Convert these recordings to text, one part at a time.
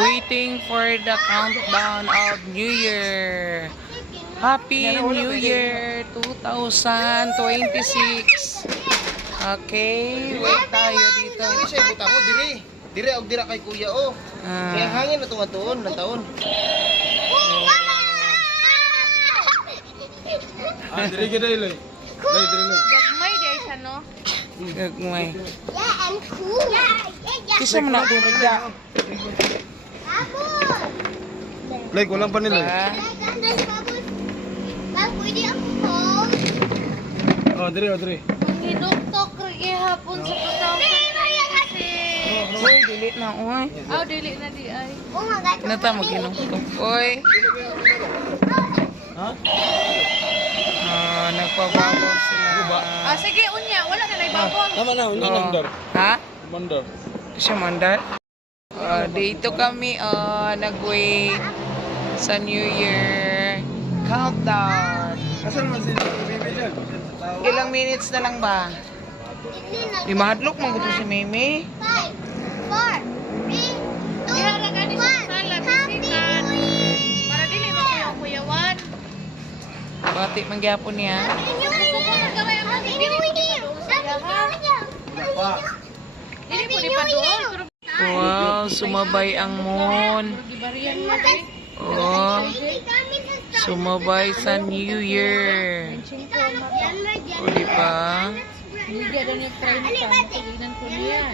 Waiting for the countdown of New Year. Happy New Year 2026. Okay, wait tayo dito. Diri siya buta mo, diri. Diri og dira kay kuya o. Kaya hangin na tuon na taon. Diri gid lay. Lay diri lay. Gagmay day siya, no? Gagmay. Yeah, I'm cool. Kisa mo na bumigda. Lay ko lang pa nila. Pwede ako hold? Oh, diri, oh, diri. Ang hinuktok rin hapon sa 2026. Uy, dili na, uy. Oh, dili na di ay. Oh my God. Nata mag-inuktok. Uy. Ha? Nagpababol sila. Ah, sige, unya. Wala na naibabon. Tama na, unya Oh. mandar. Ha? Mandar. Siya mandar. Dito kami nag-wait sa New Year countdown. Asan man sila? Baby dyan. Ilang minutes na lang ba? Di mahadlok man gusto si Mimi. 5, 4, 3, 2, Ihara ka ni sa sala, bisikan. Para dili mo kuya Wan. Bati man gyapon niya. Gawin mo, dili mo di pa doon sa yaha. Dili mo di pa doon. Wow, sumabay ang moon. Gibariyan mo eh. Oh, sumabay sa New Year. O, di ba? Bigyan doon yung friend pa. Nakulinan ko niya.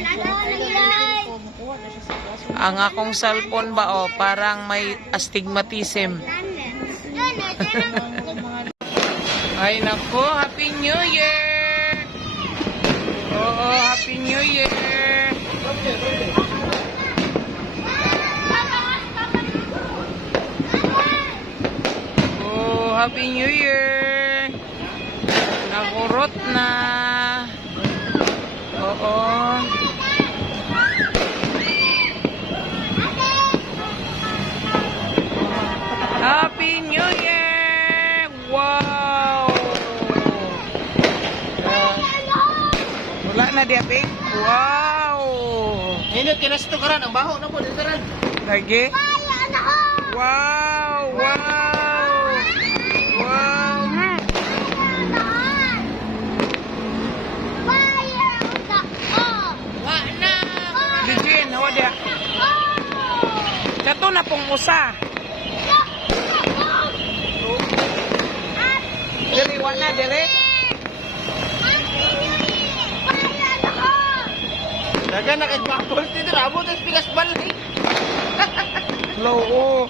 Ang akong cellphone ba, parang may astigmatism. Ay, nako, Happy New Year! Oo, Happy New Year! Oh, Happy New Year! Nakurot na! Oo. Happy New Year! Wow! Wala na diya, Pink? Wow! Hinot kinasto karan ang baho na po dito ran. Lagi? Wow! Wow! Wow! Wa na. Ligin, hawa diya. Kato na pong usa. Dili, wala, dili. Dagan na kay bakol dito rabo tas pikas balay. Low, oh.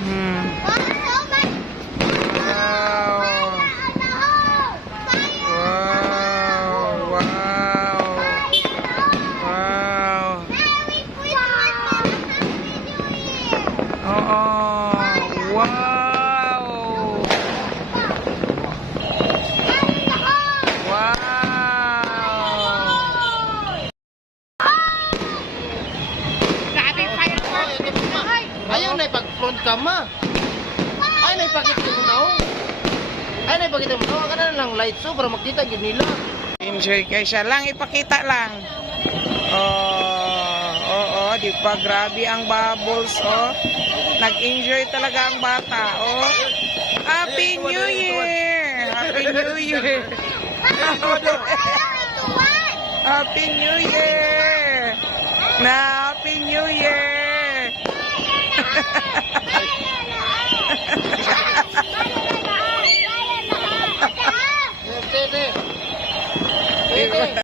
Hmm. Wow. Wow. Wow. Wow. Oo. Wow. Wow. Grabe fireworks. Ayaw na ipag front cam. Ay na ipakita mo na. Ay na ipakita mo na kana lang light show para makita gyud nila. Enjoy kayo siya lang, ipakita lang. Oo, di ba? Grabe ang bubbles, oh. Nag-enjoy talaga ang bata, oh. Happy New Year! Happy New Year! Happy New Year! Na Happy New Year!